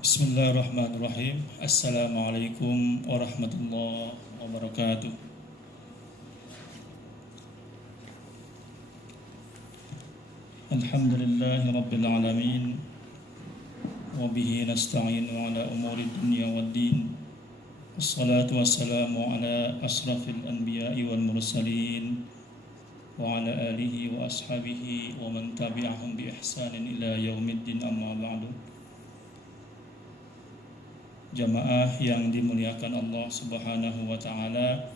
Bismillahirrahmanirrahim. Assalamualaikum warahmatullahi wabarakatuh. Alhamdulillahi rabbil alamin. Wabihi nasta'inu ala umuri dunya waddin. Wassalatu wassalamu ala asrafil anbiya'i wal mursalin wa ala alihi wa ashabihi wa man tabi'ahum bi ihsanin ila yaumiddin, amma ba'du. Jamaah yang dimuliakan Allah Subhanahu wa taala,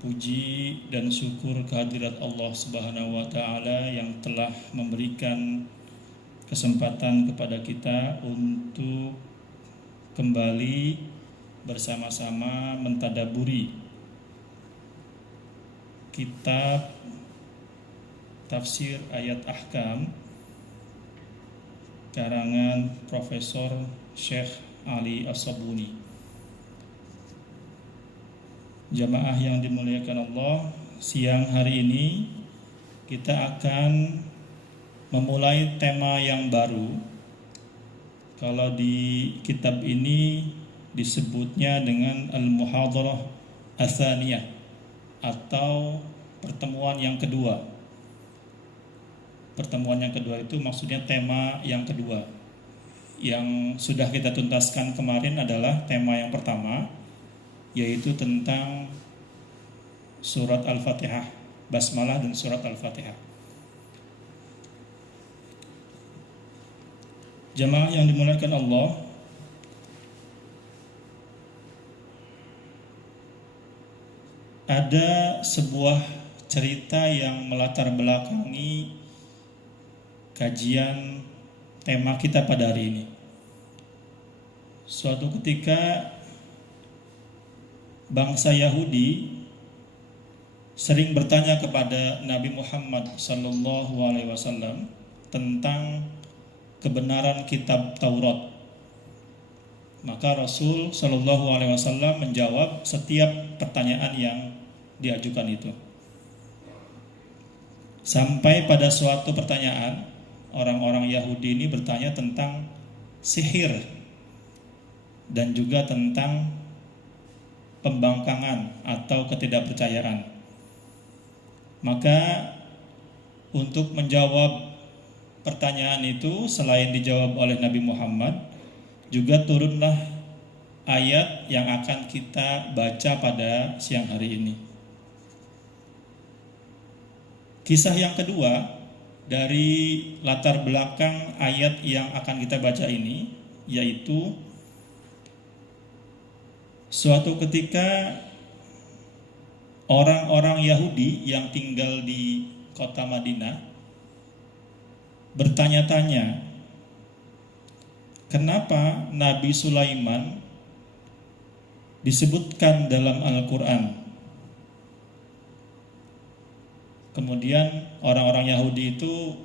puji dan syukur kehadirat Allah Subhanahu wa taala yang telah memberikan kesempatan kepada kita untuk kembali bersama-sama mentadaburi kitab Tafsir Ayat Ahkam karangan Profesor Syekh Ali As-Sabuni. Jamaah yang dimuliakan Allah, siang hari ini kita akan memulai tema yang baru. Kalau di kitab ini disebutnya dengan Al-Muhadharah Ats-Tsaniyah atau pertemuan yang kedua. Pertemuan yang kedua itu maksudnya tema yang kedua. Yang sudah kita tuntaskan kemarin adalah tema yang pertama, yaitu tentang surat Al-Fatihah, Basmalah dan surat Al-Fatihah. Jamaah yang dimuliakan Allah, ada sebuah cerita yang melatar belakangi kajian tema kita pada hari ini. Suatu ketika bangsa Yahudi sering bertanya kepada Nabi Muhammad SAW tentang kebenaran kitab Taurat. Maka Rasul SAW menjawab setiap pertanyaan yang diajukan itu. Sampai pada suatu pertanyaan, orang-orang Yahudi ini bertanya tentang sihir dan juga tentang pembangkangan atau ketidakpercayaan. Maka untuk menjawab pertanyaan itu, selain dijawab oleh Nabi Muhammad, juga turunlah ayat yang akan kita baca pada siang hari ini. Kisah yang kedua dari latar belakang ayat yang akan kita baca ini, yaitu suatu ketika orang-orang Yahudi yang tinggal di kota Madinah bertanya-tanya, kenapa Nabi Sulaiman disebutkan dalam Al-Quran? Kemudian orang-orang Yahudi itu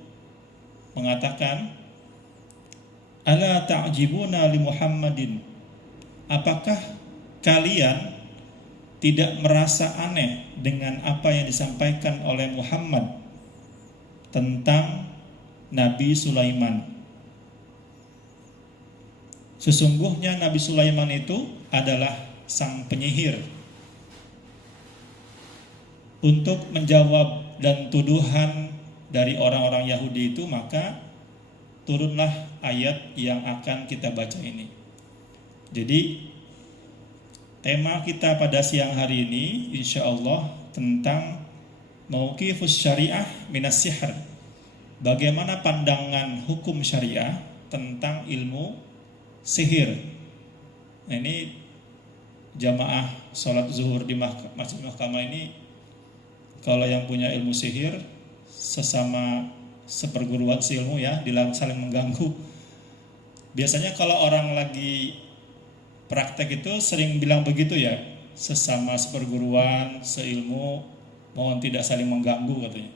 mengatakan, ala ta'jibuna li Muhammadin, apakah kalian tidak merasa aneh dengan apa yang disampaikan oleh Muhammad tentang Nabi Sulaiman? Sesungguhnya Nabi Sulaiman itu adalah sang penyihir. Untuk menjawab dan tuduhan dari orang-orang Yahudi itu, maka turunlah ayat yang akan kita baca ini. Jadi tema kita pada siang hari ini insya Allah tentang mauqifus syariah minas sihr. Bagaimana pandangan hukum syariah tentang ilmu sihir. Nah, ini jamaah sholat zuhur di Masjid Mahkamah ini, kalau yang punya ilmu sihir, sesama seperguruan ilmu ya, saling mengganggu. Biasanya kalau orang lagi praktek itu sering bilang begitu ya, sesama seperguruan, seilmu, mohon tidak saling mengganggu katanya.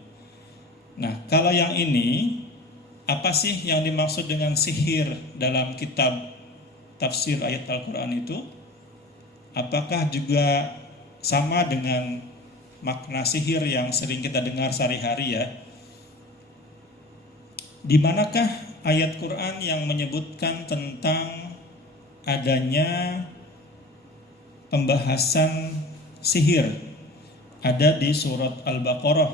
Nah, kalau yang ini, apa sih yang dimaksud dengan sihir dalam kitab tafsir ayat Al-Quran itu? Apakah juga sama dengan makna sihir yang sering kita dengar sehari-hari ya? Di manakah ayat Quran yang menyebutkan tentang adanya pembahasan sihir ada di surat Al-Baqarah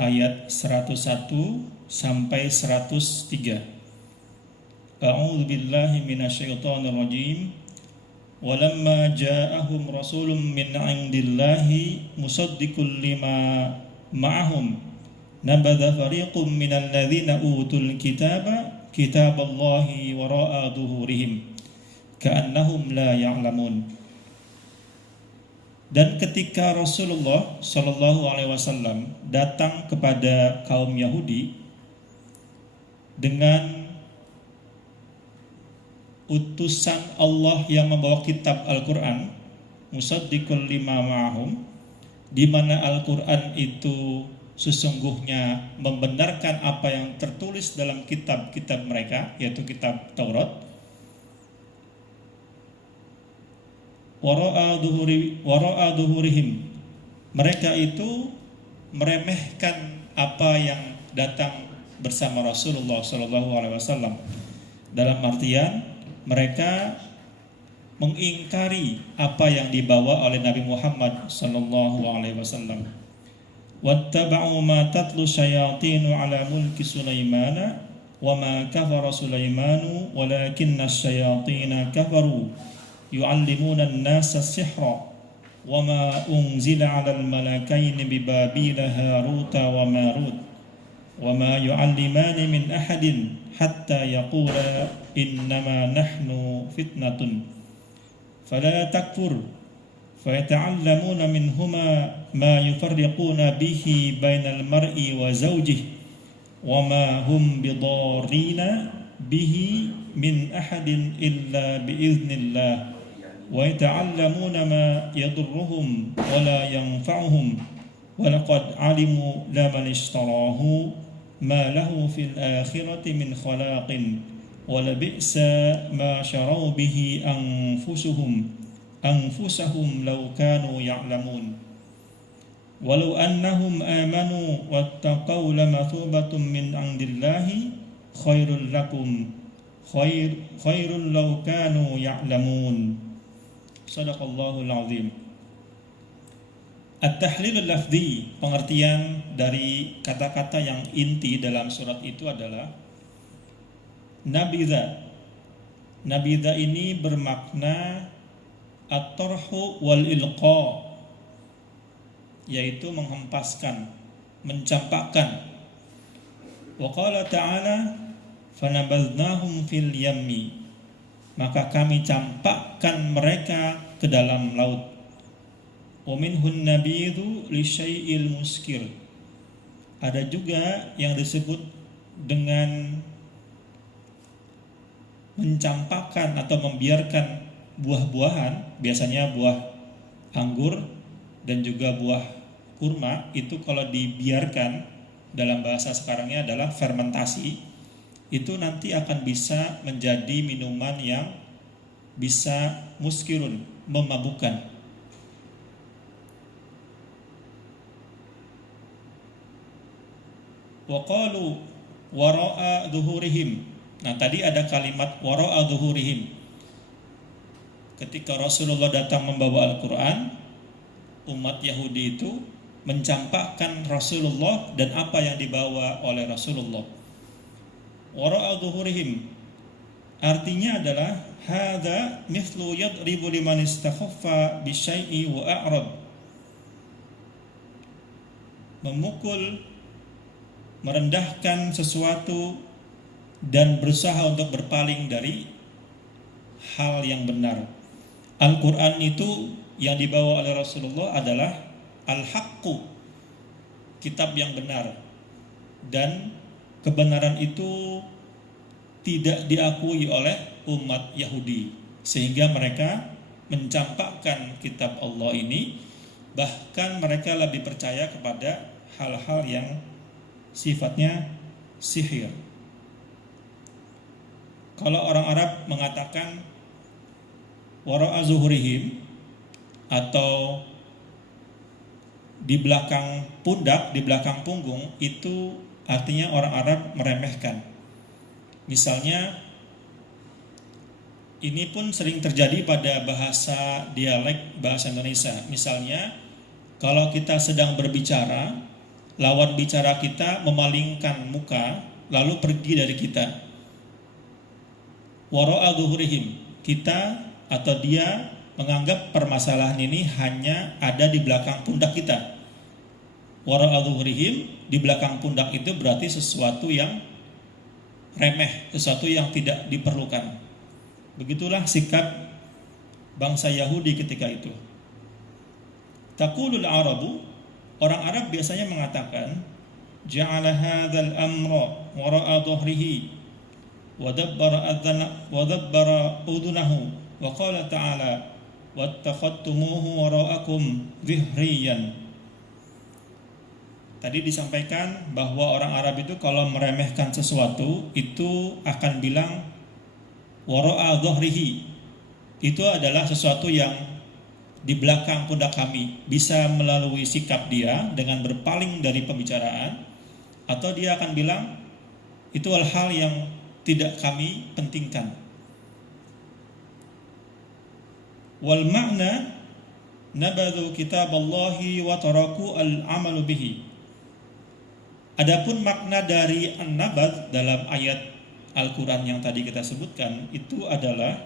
ayat 101 sampai 103. A'udzu billahi minasyaitonir rajim. Walamma ja'ahum rasulun min 'indillahi musaddiqul lima ma'ahum nabadha fariqum minal ladzina utul kitaba kitaballahi wara'a dhuhurihim ka'annahum la ya'lamun. Dan ketika Rasulullah Shallallahu Alaihi Wasallam datang kepada kaum Yahudi dengan utusan Allah yang membawa kitab Al-Quran, musaddiqul lima ma'ahum, di mana Al-Quran itu sesungguhnya membenarkan apa yang tertulis dalam kitab-kitab mereka, yaitu kitab Taurat. Wara'a dhuhurihim, mereka itu meremehkan apa yang datang bersama Rasulullah Shallallahu Alaihi Wasallam. Dalam artian mereka mengingkari apa yang dibawa oleh Nabi Muhammad Sallallahu Alaihi Wasallam. Wattaba'u ma tatlu syayatinu ala mulki Sulaimana wa ma kafara Sulaimanu walakinna syayatina kafaru yu'allimuna an-nasa as-sihra wa ma unzila 'alal malakaini bi Babila Haruta wa Marut wa ma yu'allimani min ahadin hatta yaqula innama nahnu fitnatun fala takfur fayata'allamuna minhuma ma yufarriquna bihi bainal mar'i wa zawjihi wa ma hum bidarrina bihi min ahadin illa biiznillah wa yata'allamuna ma yadurruhum wa la yanfa'uhum wa laqad alimu laman ishtarahu ma lahu fil akhirati min khalaqin وَلَبِئْسَ مَا شَرَوْا بِهِ أَنفُسَهُمْ لَوْ كَانُوا يَعْلَمُونَ وَلَوْ أَنَّهُمْ آمَنُوا وَاتَّقَوْا لَمَثُوبَةٌ مِّنْ عِندِ اللَّهِ خَيْرٌ لَكُمْ خَيْرٌ لَوْ كَانُوا يَعْلَمُونَ. Shadaqallahul azim. At-tahlilul lafzi, pengertian dari kata-kata yang inti dalam surat itu adalah nabidha. Nabidha ini bermakna at-tarhu wal ilqa, yaitu menghempaskan, mencampakkan. Wa qala ta'ala fanabadhnahum fil yammi, maka kami campakkan mereka ke dalam laut. Wa minhun nabidhu li syai'il muskir, ada juga yang disebut dengan mencampakkan atau membiarkan buah-buahan, biasanya buah anggur dan juga buah kurma, itu kalau dibiarkan, dalam bahasa sekarangnya adalah fermentasi, itu nanti akan bisa menjadi minuman yang bisa muskirun, memabukkan. Wa qalu wara'a dhuhurihim. Nah, tadi ada kalimat wara'a dhuhurihim. Ketika Rasulullah datang membawa Al-Quran, umat Yahudi itu mencampakkan Rasulullah dan apa yang dibawa oleh Rasulullah. Wara'a dhuhurihim artinya adalah hadza mithlu yadribu liman istakhaffa bisyai'i wa a'rad, memukul, merendahkan sesuatu dan berusaha untuk berpaling dari hal yang benar. Al-Quran itu yang dibawa oleh Rasulullah adalah al-haqqu, kitab yang benar, dan kebenaran itu tidak diakui oleh umat Yahudi, sehingga mereka mencampakkan kitab Allah ini. Bahkan mereka lebih percaya kepada hal-hal yang sifatnya sihir. Kalau orang Arab mengatakan wara'a zuhurihim, atau di belakang pundak, di belakang punggung, itu artinya orang Arab meremehkan. Misalnya, ini pun sering terjadi pada bahasa dialek bahasa Indonesia. Misalnya, kalau kita sedang berbicara, lawan bicara kita memalingkan muka, lalu pergi dari kita. Wara'a dhuhrihim, kita atau dia menganggap permasalahan ini hanya ada di belakang pundak kita. Wara'a dhuhrihim, di belakang pundak itu berarti sesuatu yang remeh, sesuatu yang tidak diperlukan. Begitulah sikap bangsa Yahudi ketika itu. Taqulul Arabu, orang Arab biasanya mengatakan, ja'ala hadzal amra wara'a dhuhrihi wa dabbara udunahu wa qala ta'ala wattakhadtumuhu wara'akum dhihriyan. Tadi disampaikan bahwa orang Arab itu kalau meremehkan sesuatu itu akan bilang wara'a dhuhrihi, itu adalah sesuatu yang di belakang pundak kami, bisa melalui sikap dia dengan berpaling dari pembicaraan, atau dia akan bilang itu hal-hal yang tidak kami pentingkan. Wal makna nabadhu kitaballahi wa taraku al-amalu bihi. Adapun makna dari an-nabadh dalam ayat Al-Quran yang tadi kita sebutkan itu adalah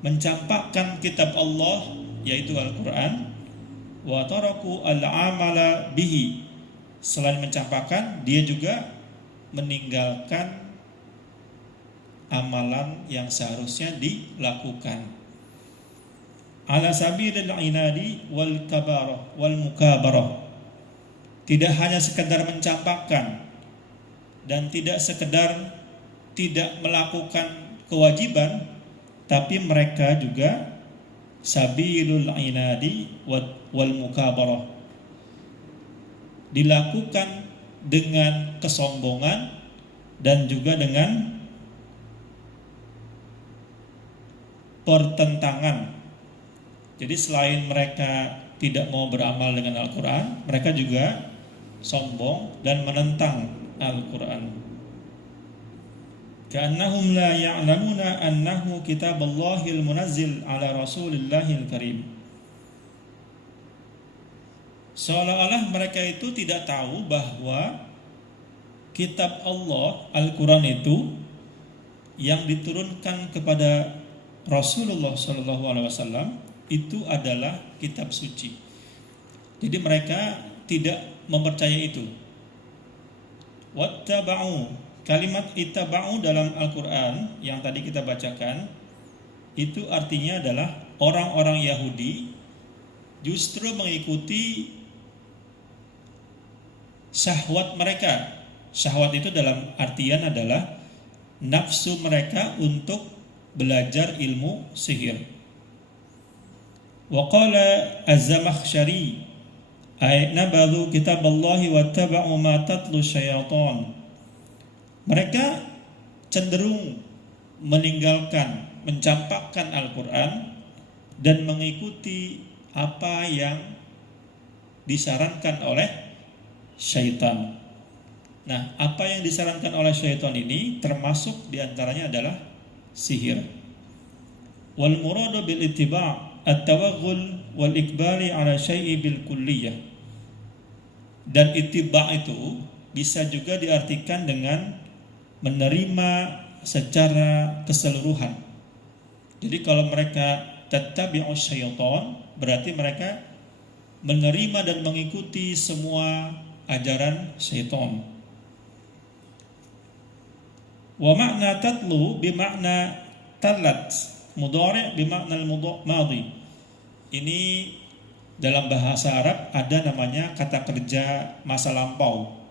mencampakkan kitab Allah, yaitu Al-Quran, wa taraku al-amala bihi. Selain mencampakkan, dia juga meninggalkan amalan yang seharusnya dilakukan. Ala sabilil inadi wal kabarah wal mukabarah. Tidak hanya sekedar mencampakkan dan tidak sekedar tidak melakukan kewajiban, tapi mereka juga sabilul inadi wal mukabarah, dilakukan dengan kesombongan dan juga dengan pertentangan. Jadi selain mereka tidak mau beramal dengan Al-Quran, mereka juga sombong dan menentang Al-Quran. Ka'annahum la ya'lamuna annahu kitaballahil munazzil ala rasulillahil karim. Seolah-olah mereka itu tidak tahu bahwa kitab Allah, Al-Quran itu yang diturunkan kepada Rasulullah SAW itu adalah kitab suci. Jadi mereka tidak mempercayai itu. Wattaba'u, kalimat ittaba'u dalam Al-Quran yang tadi kita bacakan itu artinya adalah orang-orang Yahudi justru mengikuti syahwat mereka. Syahwat itu dalam artian adalah nafsu mereka untuk belajar ilmu sihir. Wa qala Az-Zamakhsyari ay nabadhu kitaballahi wattaba'u ma tatlu syaitan. Mereka cenderung meninggalkan, mencampakkan Al-Quran dan mengikuti apa yang disarankan oleh syaitan. Nah, apa yang disarankan oleh syaitan ini termasuk diantaranya adalah sihir. Wal muradu bil ittiba' at-tawaghul wal ikbali ala syai'i bil kulliyah. Dan ittiba' itu bisa juga diartikan dengan menerima secara keseluruhan. Jadi kalau mereka tattabi'us syaitan, berarti mereka menerima dan mengikuti semua ajaran syaitan. Wa makna tatlu bimakna talat, mudhari' bimakna al-madhi. Ini dalam bahasa Arab ada namanya kata kerja masa lampau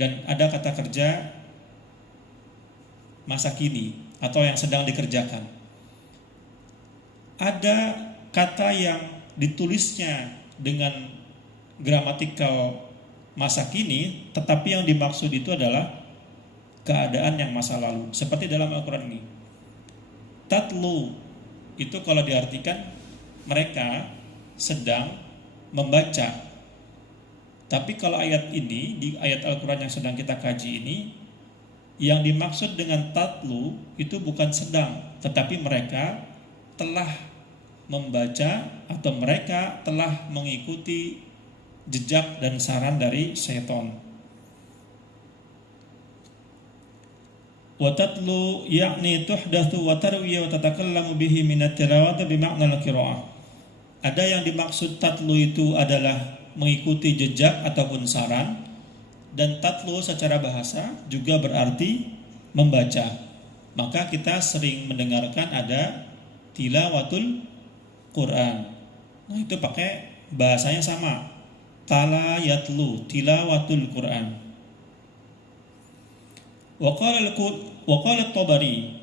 dan ada kata kerja masa kini atau yang sedang dikerjakan. Ada kata yang ditulisnya dengan gramatikal masa kini, tetapi yang dimaksud itu adalah keadaan yang masa lalu. Seperti dalam Al-Quran ini, tatlu itu kalau diartikan mereka sedang membaca. Tapi kalau ayat ini, di ayat Al-Quran yang sedang kita kaji ini, Yang dimaksud dengan tatlu itu bukan sedang, tetapi mereka telah membaca atau mereka telah mengikuti jejak dan saran dari syaitan. Wa tatlu yakni tuhdatsu wa tarwiya wa tatakallamu bihi min at-tilawati bi ma'na al-qira'ah. Ada yang dimaksud tatlu itu adalah mengikuti jejak ataupun saran, dan tatlu secara bahasa juga berarti membaca. Maka kita sering mendengarkan ada tilawatul Quran. Nah, itu pakai bahasanya sama. Tala yatlu, tilawatul Quran. Wa qala at-Tabari.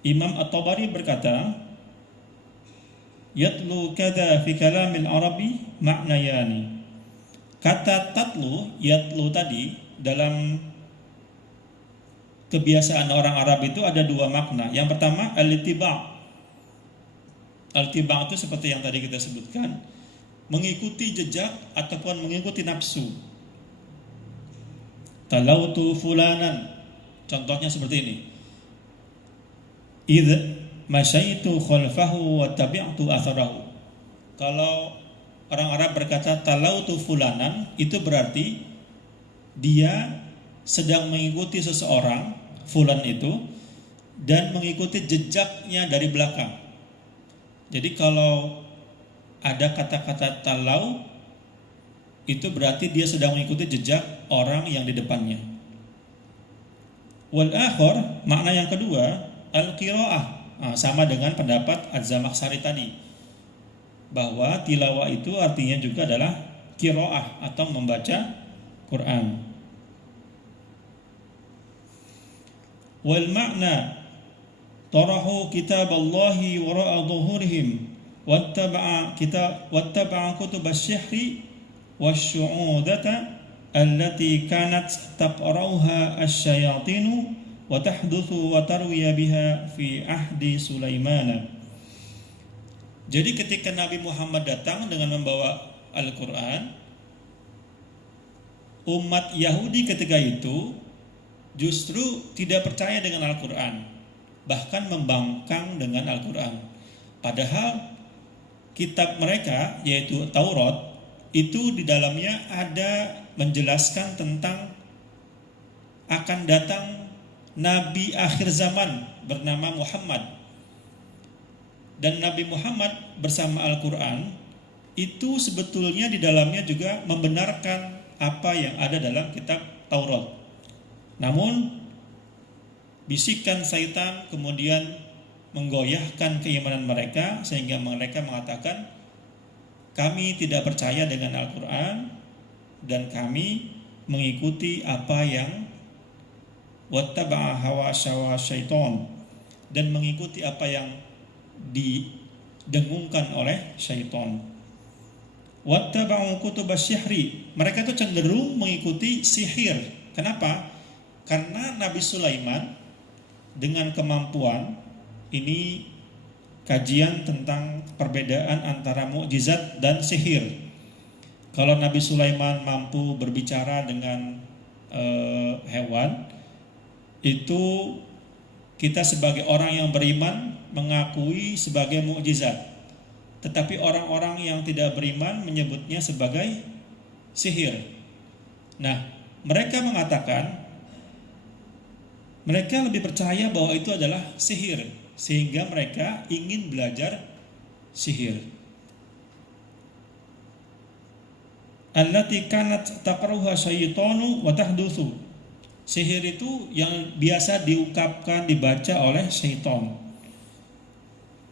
Imam At-Tabari berkata, yatlu kada fi kalamil arabi ma'nayani. Kata tatlu, yatlu tadi dalam kebiasaan orang Arab itu ada dua makna. Yang pertama al-ittiba'. Al-ittiba' itu seperti yang tadi kita sebutkan, mengikuti jejak ataupun mengikuti nafsu. Talautu fulanan, contohnya seperti ini. Idh masyaitu khalfahu wa tabi'tu atharahu. Kalau orang Arab berkata talautu fulanan, itu berarti dia sedang mengikuti seseorang, fulan itu, dan mengikuti jejaknya dari belakang. Jadi kalau ada kata-kata talau, itu berarti dia sedang mengikuti jejak orang yang di depannya. Wal akhar, makna yang kedua, al-qira'ah. Sama dengan pendapat Az-Zamakhsyari tadi, bahwa tilawah itu artinya juga adalah qira'ah atau membaca Quran. Wal makna tarahu kitaballahi wara'a dhuhurihim wattaba'a kutub asy-syihri wasyu'udata allati kanat taqra'uha asy-syayatinu wa tahdutsu wa tarwiya biha fi ahdi Sulaiman. Jadi ketika Nabi Muhammad datang dengan membawa Al-Quran, umat Yahudi ketika itu justru tidak percaya dengan Al-Quran, bahkan membangkang dengan Al-Quran. Padahal kitab mereka, yaitu Taurat, itu di dalamnya ada menjelaskan tentang akan datang Nabi akhir zaman bernama Muhammad. Dan Nabi Muhammad bersama Al-Quran itu sebetulnya di dalamnya juga membenarkan apa yang ada dalam kitab Taurat. Namun bisikan syaitan kemudian menggoyahkan keimanan mereka, sehingga mereka mengatakan, kami tidak percaya dengan Al-Quran dan kami mengikuti apa yang wattaba'a hawa syaitan, dan mengikuti apa yang didengungkan oleh syaitan. Wattaba'u kutub asy-syihri, mereka itu cenderung mengikuti sihir. Kenapa? Karena Nabi Sulaiman dengan kemampuan, ini kajian tentang perbedaan antara mukjizat dan sihir. Kalau Nabi Sulaiman mampu berbicara dengan hewan, itu kita sebagai orang yang beriman mengakui sebagai mukjizat. Tetapi orang-orang yang tidak beriman menyebutnya sebagai sihir. Nah, mereka mengatakan mereka lebih percaya bahwa itu adalah sihir, sehingga mereka ingin belajar sihir. Allati kanat taqruha syaitanu wa tahdutsu. Sihir itu yang biasa diungkapkan, dibaca oleh syaitan.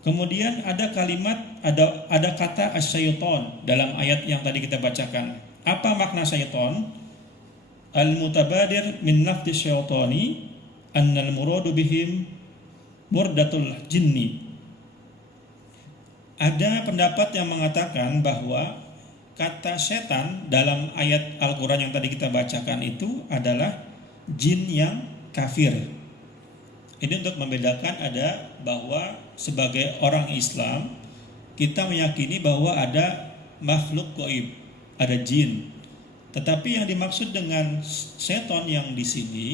Kemudian ada kalimat, ada kata asyaiton dalam ayat yang tadi kita bacakan. Apa makna syaitan? Al-mutabadir min nafdi syaitani annal muradu bihim murdatul jinni. Ada pendapat yang mengatakan bahwa kata setan dalam ayat Al-Quran yang tadi kita bacakan itu adalah jin yang kafir. Ini untuk membedakan ada bahwa sebagai orang Islam kita meyakini bahwa ada makhluk gaib, ada jin. Tetapi yang dimaksud dengan setan yang di sini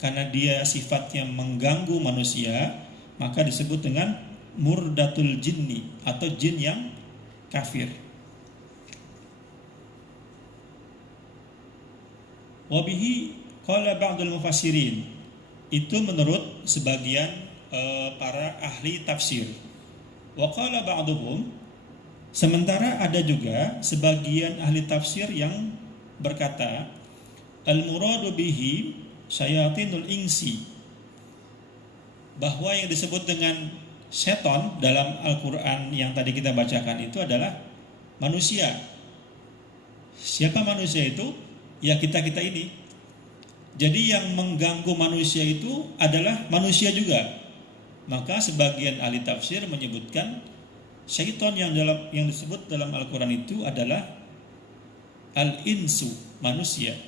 karena dia sifatnya mengganggu manusia, maka disebut dengan murdatul jinni atau jin yang kafir. Wabihi qala ba'dul mufassirin, itu menurut sebagian para ahli tafsir. Wa qala ba'duhum, sementara ada juga sebagian ahli tafsir yang berkata al-muradu bihi syayatinul insi, bahwa yang disebut dengan seton dalam Al-Quran yang tadi kita bacakan itu adalah manusia. Siapa manusia itu? Ya kita-kita ini. Jadi yang mengganggu manusia itu adalah manusia juga. Maka sebagian ahli tafsir menyebutkan syaitan yang disebut dalam Al-Quran itu adalah al-insu, manusia.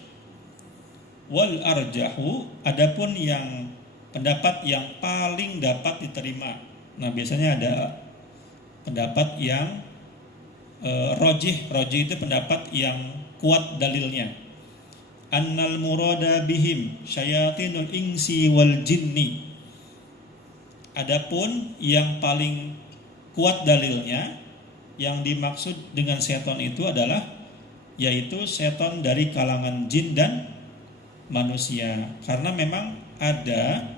Wal arjahu, adapun yang pendapat yang paling dapat diterima. Nah, biasanya ada pendapat yang rojih itu pendapat yang kuat dalilnya. Annal murada bihim syayatinul insi wal jinni. Adapun yang paling kuat dalilnya, yang dimaksud dengan setan itu adalah yaitu setan dari kalangan jin dan manusia. Karena memang ada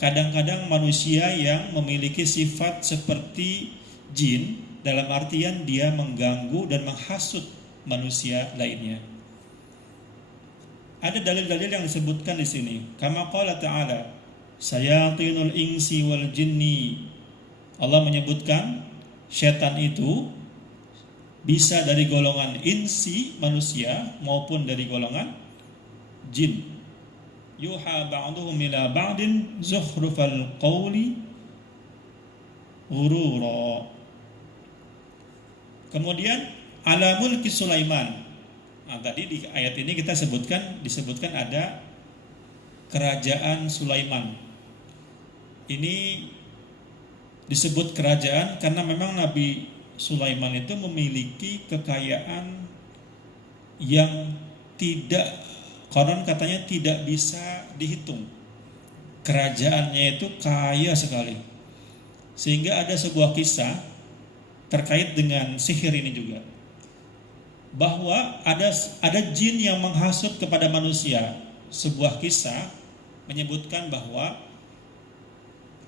kadang-kadang manusia yang memiliki sifat seperti jin, dalam artian dia mengganggu dan menghasut manusia lainnya. Ada dalil-dalil yang disebutkan di sini. Kama qala ta'ala, sayatinul insi wal jinni. Allah menyebutkan setan itu bisa dari golongan insi, manusia, maupun dari golongan jin. Yuha ba'duhum ila ba'din zukhrufal qawli ghurura. Kemudian ala mulki Sulaiman. Nah, tadi di ayat ini kita disebutkan ada kerajaan Sulaiman. Ini disebut kerajaan karena memang Nabi Sulaiman itu memiliki kekayaan yang konon katanya tidak bisa dihitung. Kerajaannya itu kaya sekali. Sehingga ada sebuah kisah terkait dengan sihir ini juga, bahwa ada jin yang menghasut kepada manusia. Sebuah kisah menyebutkan bahwa,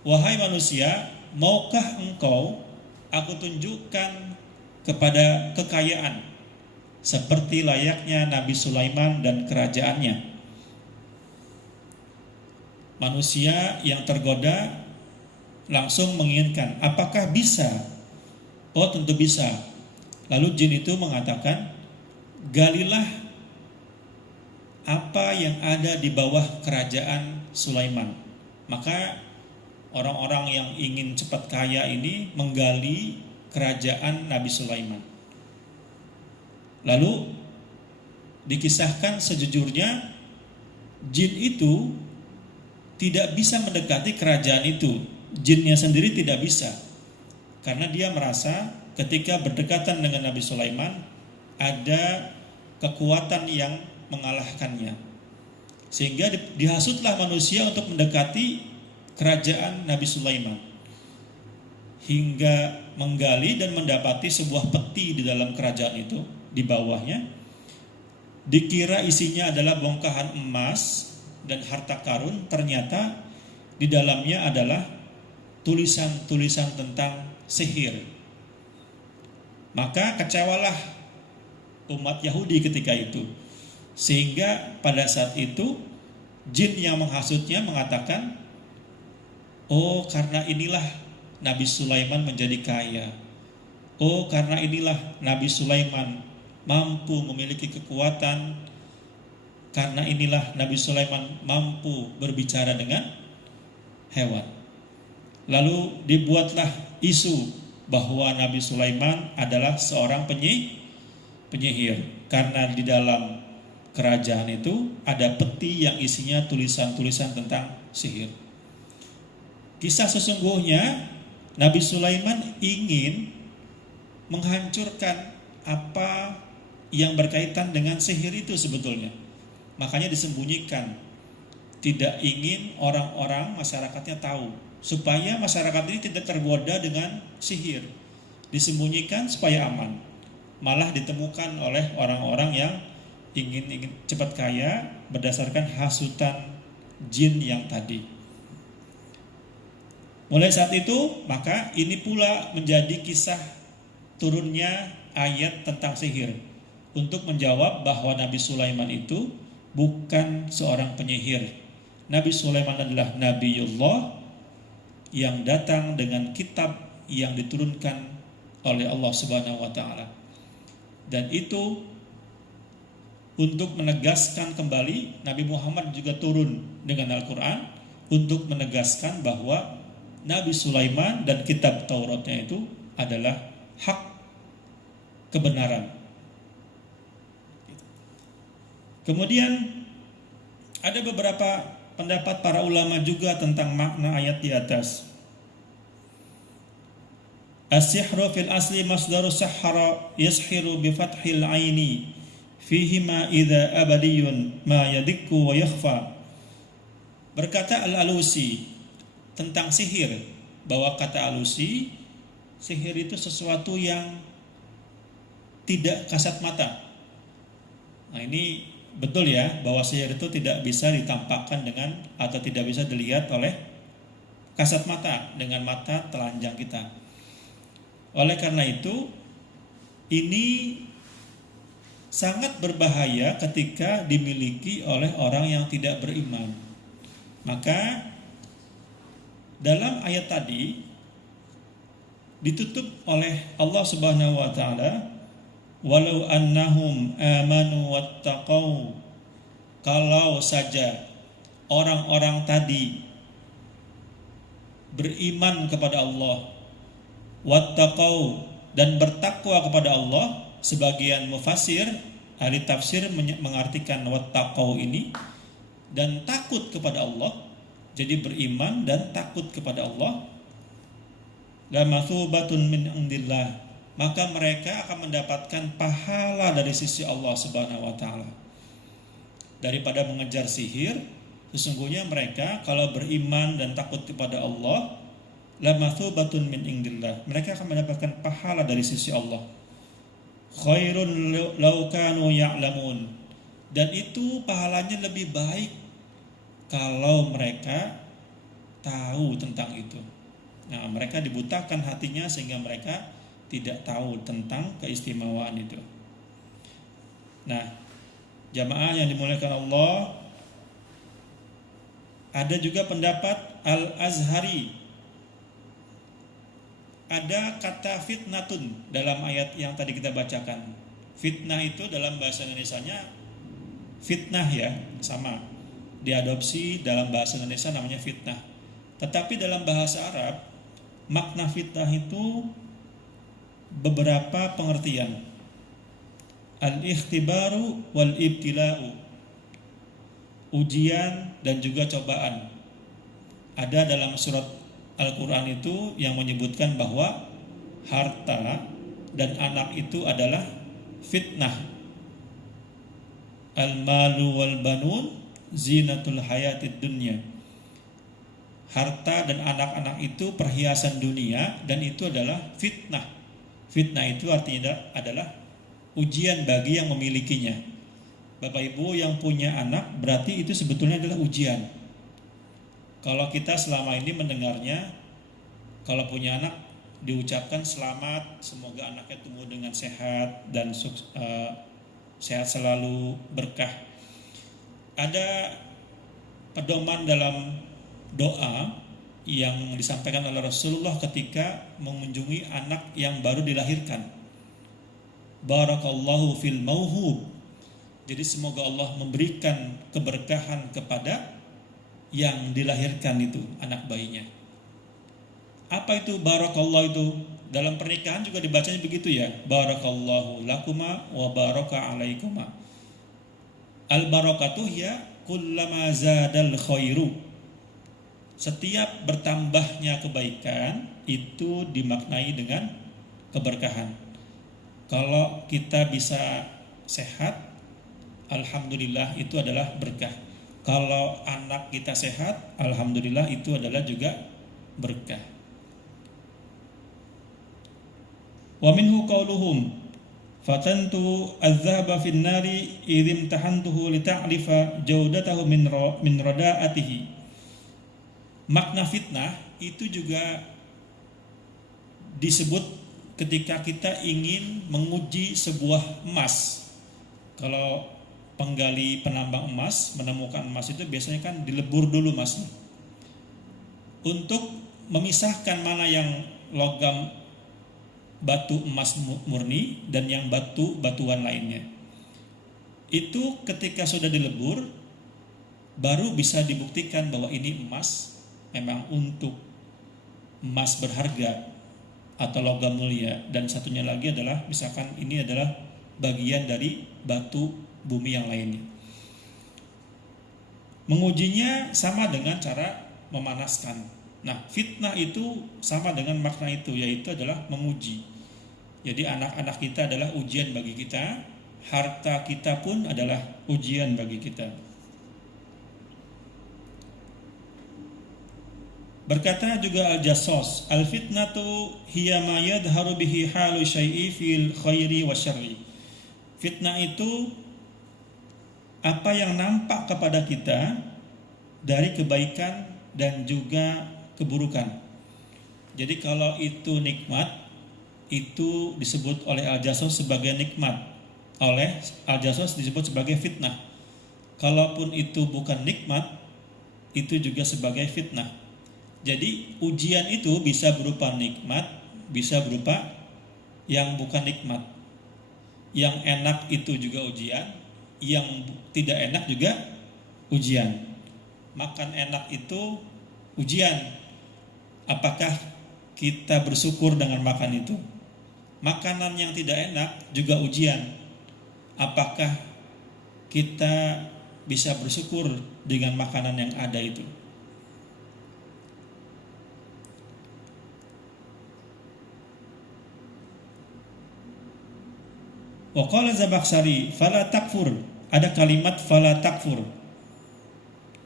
wahai manusia, maukah engkau aku tunjukkan kepada kekayaan seperti layaknya Nabi Sulaiman dan kerajaannya. Manusia yang tergoda langsung menginginkan, apakah bisa? Oh, tentu bisa. Lalu jin itu mengatakan, galilah apa yang ada di bawah kerajaan Sulaiman. Maka orang-orang yang ingin cepat kaya ini menggali kerajaan Nabi Sulaiman. Lalu dikisahkan sejujurnya jin itu tidak bisa mendekati kerajaan itu. Jinnya sendiri tidak bisa. Karena dia merasa ketika berdekatan dengan Nabi Sulaiman ada kekuatan yang mengalahkannya. Sehingga dihasutlah manusia untuk mendekati kerajaan Nabi Sulaiman. Hingga menggali dan mendapati sebuah peti di dalam kerajaan itu. Di bawahnya dikira isinya adalah bongkahan emas dan harta karun. Ternyata di dalamnya adalah tulisan-tulisan tentang sihir. Maka kecewalah umat Yahudi ketika itu. Sehingga pada saat itu jin yang menghasutnya mengatakan, oh, karena inilah Nabi Sulaiman menjadi kaya. Oh, karena inilah Nabi Sulaiman mampu memiliki kekuatan. Karena inilah Nabi Sulaiman mampu berbicara dengan hewan. Lalu dibuatlah isu bahwa Nabi Sulaiman adalah seorang penyihir. Karena di dalam kerajaan itu ada peti yang isinya tulisan-tulisan tentang sihir. Kisah sesungguhnya Nabi Sulaiman ingin menghancurkan apa yang berkaitan dengan sihir itu sebetulnya. Makanya disembunyikan. tidak ingin orang-orang masyarakatnya tahu, supaya masyarakat ini tidak tergoda dengan sihir, disembunyikan supaya aman. Malah ditemukan oleh orang-orang yang ingin cepat kaya berdasarkan hasutan jin yang tadi. Mulai saat itu, maka ini pula menjadi kisah turunnya ayat tentang sihir untuk menjawab bahwa Nabi Sulaiman itu bukan seorang penyihir. Nabi Sulaiman adalah Nabiullah yang datang dengan kitab yang diturunkan oleh Allah Subhanahu wa taala. Dan itu untuk menegaskan kembali, Nabi Muhammad juga turun dengan Al-Quran untuk menegaskan bahwa Nabi Sulaiman dan kitab Tauratnya itu adalah hak kebenaran. Kemudian ada beberapa pendapat para ulama juga tentang makna ayat di atas. As-sihru fil asli masdaru sahara yashiru bi fathil aini fihi ma idza abadiyun ma yadikku wa yakhfa. Berkata Al-Alusi tentang sihir, bahwa kata Alusi, sihir itu sesuatu yang tidak kasat mata. Nah, ini betul ya, bahwa sihir itu tidak bisa ditampakkan dengan atau tidak bisa dilihat oleh kasat mata dengan mata telanjang kita. Oleh karena itu, ini sangat berbahaya ketika dimiliki oleh orang yang tidak beriman. Maka dalam ayat tadi ditutup oleh Allah Subhanahu wa taala, walau annahum amanu wattaqau, kalau saja orang-orang tadi beriman kepada Allah, wattaqau, dan bertakwa kepada Allah. Sebagian mufassir, ahli tafsir mengartikan wattaqau ini dan takut kepada Allah. Jadi beriman dan takut kepada Allah. La mathubatun min indillah, maka mereka akan mendapatkan pahala dari sisi Allah Subhanahu wa taala. Daripada mengejar sihir, sesungguhnya mereka kalau beriman dan takut kepada Allah, la mathubatun min indillah, mereka akan mendapatkan pahala dari sisi Allah. Khairun law kanu ya'lamun, dan itu pahalanya lebih baik kalau mereka tahu tentang itu. Nah, mereka dibutakan hatinya sehingga mereka tidak tahu tentang keistimewaan itu. Nah, jamaah yang dimuliakan Allah, ada juga pendapat Al-Azhari. Ada kata fitnatun dalam ayat yang tadi kita bacakan. Fitnah itu dalam bahasa Indonesianya fitnah ya, sama. Diadopsi dalam bahasa Indonesia namanya fitnah. Tetapi dalam bahasa Arab, makna fitnah itu beberapa pengertian. Al-ikhtibaru wal ibtila'u, ujian dan juga cobaan. Ada dalam surat Al-Quran itu yang menyebutkan bahwa harta dan anak itu adalah fitnah. Al-malu wal banun zinatul hayatid dunya. Harta dan anak-anak itu perhiasan dunia, dan itu adalah fitnah. Fitnah itu artinya adalah ujian bagi yang memilikinya. Bapak Ibu yang punya anak, berarti itu sebetulnya adalah ujian. Kalau kita selama ini mendengarnya, kalau punya anak diucapkan selamat, semoga anaknya tumbuh dengan sehat dan sehat selalu, berkah. Ada pedoman dalam doa yang disampaikan oleh Rasulullah ketika mengunjungi anak yang baru dilahirkan. Barakallahu fil mauhub. Jadi semoga Allah memberikan keberkahan kepada yang dilahirkan itu, anak bayinya. Apa itu barakallahu itu? Dalam pernikahan juga dibacanya begitu ya. Barakallahu lakuma wa baraka alaikuma. Al-barakatuh ya kullama zadal khairu. Setiap bertambahnya kebaikan itu dimaknai dengan keberkahan. Kalau kita bisa sehat, alhamdulillah itu adalah berkah. Kalau anak kita sehat, alhamdulillah itu adalah juga berkah. Wa minhu qauluhum fatantu adz-dzahaba fin nari idzim tahantuhu li ta'rifa jaudatahu min radaatihi. Makna fitnah itu juga disebut ketika kita ingin menguji sebuah emas. Kalau penggali penambang emas menemukan emas itu biasanya kan dilebur dulu emasnya untuk memisahkan mana yang logam batu emas murni dan yang batuan lainnya. Itu ketika sudah dilebur baru bisa dibuktikan bahwa ini emas memang untuk emas berharga atau logam mulia, dan satunya lagi adalah misalkan ini adalah bagian dari batu bumi yang lainnya. Mengujinya sama dengan cara memanaskan. Nah, fitnah itu sama dengan makna itu, yaitu adalah menguji. Jadi anak-anak kita adalah ujian bagi kita, harta kita pun adalah ujian bagi kita. Berkata juga Al-Jassos, al-fitnatu hiya ma yadharu bihi halu syai'i fil khairi wa syarri. Fitnah itu apa yang nampak kepada kita dari kebaikan dan juga keburukan. Jadi kalau itu nikmat, itu disebut oleh Al-Jassos sebagai nikmat. Oleh Al-Jassos disebut sebagai fitnah. Kalaupun itu bukan nikmat, itu juga sebagai fitnah. Jadi ujian itu bisa berupa nikmat, bisa berupa yang bukan nikmat. Yang enak itu juga ujian, yang tidak enak juga ujian. Makan enak itu ujian. Apakah kita bersyukur dengan makan itu? Makanan yang tidak enak juga ujian. Apakah kita bisa bersyukur dengan makanan yang ada itu? Wa qala Zabakhsyari fala takfur. Ada kalimat fala takfur.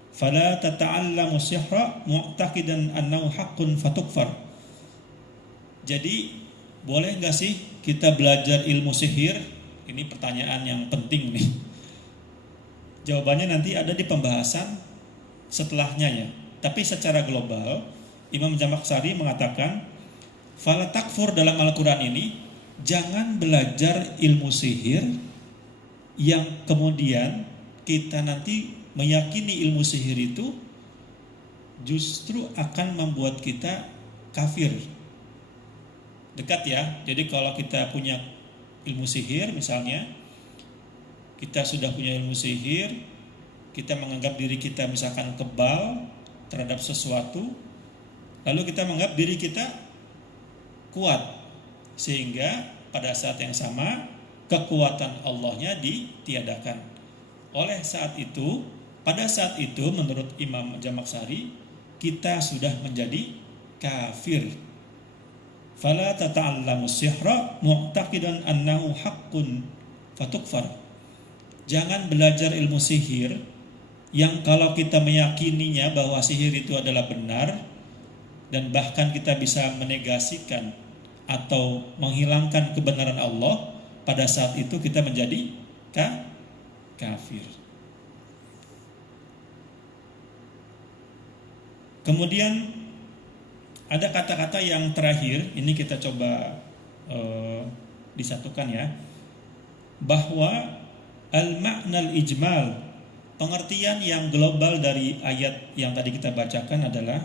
Fala tata'allamu sihra mu'taqidan annahu haqqun fatukfar. Jadi boleh enggak sih kita belajar ilmu sihir? Ini pertanyaan yang penting nih. Jawabannya nanti ada di pembahasan setelahnya ya. Tapi secara global Imam Zabakhsyari mengatakan fala takfur dalam Al-Quran ini, jangan belajar ilmu sihir yang kemudian kita nanti meyakini ilmu sihir itu justru akan membuat kita kafir. Dekat ya. Jadi kalau kita punya ilmu sihir misalnya, kita sudah punya ilmu sihir, kita menganggap diri kita misalkan kebal terhadap sesuatu, lalu kita menganggap diri kita kuat, sehingga pada saat yang sama kekuatan Allahnya ditiadakan. Oleh saat itu, pada saat itu menurut Imam Zabakhsyari kita sudah menjadi kafir. Fala tata'allamu sihra mu'taqidan annahu haqqun fatukfar. Jangan belajar ilmu sihir yang kalau kita meyakininya bahwa sihir itu adalah benar, dan bahkan kita bisa menegasikan atau menghilangkan kebenaran Allah, pada saat itu kita menjadi kafir. Kemudian ada kata-kata yang terakhir, ini kita coba disatukan ya, bahwa al-ma'nal ijmal, pengertian yang global dari ayat yang tadi kita bacakan adalah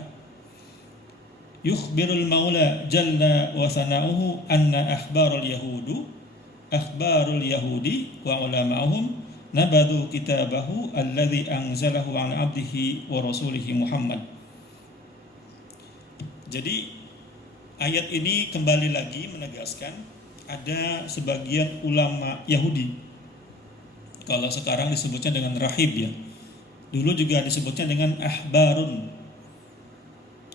yukhbirul maula jalla wa sana'uhu anna akhbarul yahudi wa ulama'uhum nabadu kitabahu alladhi anzalahu ala abdihi wa rasulihi Muhammad. Jadi ayat ini kembali lagi menegaskan ada sebagian ulama Yahudi, kalau sekarang disebutnya dengan rahib ya, dulu juga disebutnya dengan ahbarun.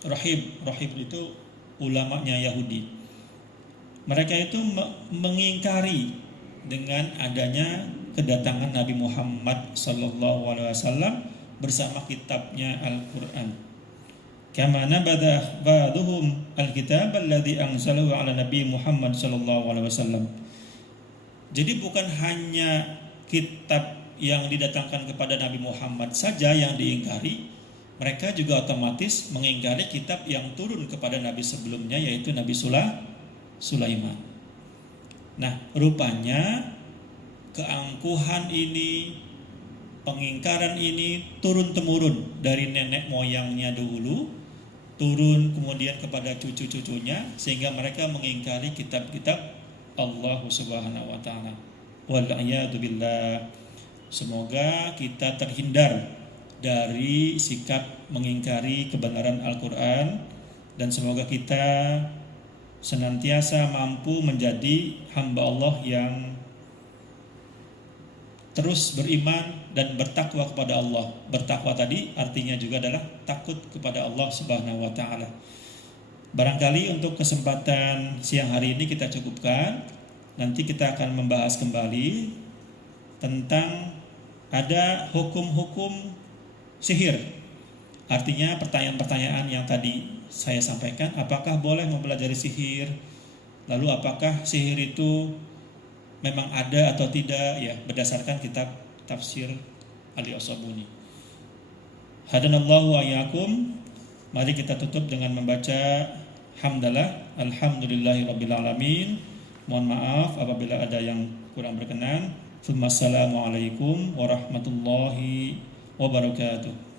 Rahib itu ulamanya Yahudi. Mereka itu mengingkari dengan adanya kedatangan Nabi Muhammad sallallahu alaihi wasallam bersama kitabnya Al-Qur'an. Kama nabada ba'duhum al-kitab alladhi anzalahu ala Nabi Muhammad sallallahu alaihi wasallam. Jadi bukan hanya kitab yang didatangkan kepada Nabi Muhammad saja yang diingkari, mereka juga otomatis mengingkari kitab yang turun kepada Nabi sebelumnya, yaitu Nabi Sulaiman. Nah, rupanya keangkuhan ini, pengingkaran ini turun-temurun dari nenek moyangnya dulu, turun kemudian kepada cucu-cucunya, sehingga mereka mengingkari kitab-kitab Allah Subhanahu wa taala. Wal-a'yadu billah. Semoga kita terhindar dari sikap mengingkari kebenaran Al-Qur'an, dan semoga kita senantiasa mampu menjadi hamba Allah yang terus beriman dan bertakwa kepada Allah. Bertakwa tadi artinya juga adalah takut kepada Allah Subhanahu wa taala. Barangkali untuk kesempatan siang hari ini kita cukupkan. Nanti kita akan membahas kembali tentang ada hukum-hukum sihir. Artinya pertanyaan-pertanyaan yang tadi saya sampaikan, apakah boleh mempelajari sihir? Lalu apakah sihir itu memang ada atau tidak, ya, berdasarkan kitab tafsir Ali As-Sabuni. Hadanallahu wa iyyakum. Mari kita tutup dengan membaca hamdalah, alhamdulillahirabbil alamin. Mohon maaf apabila ada yang kurang berkenan. Assalamualaikum warahmatullahi wabarakatuh.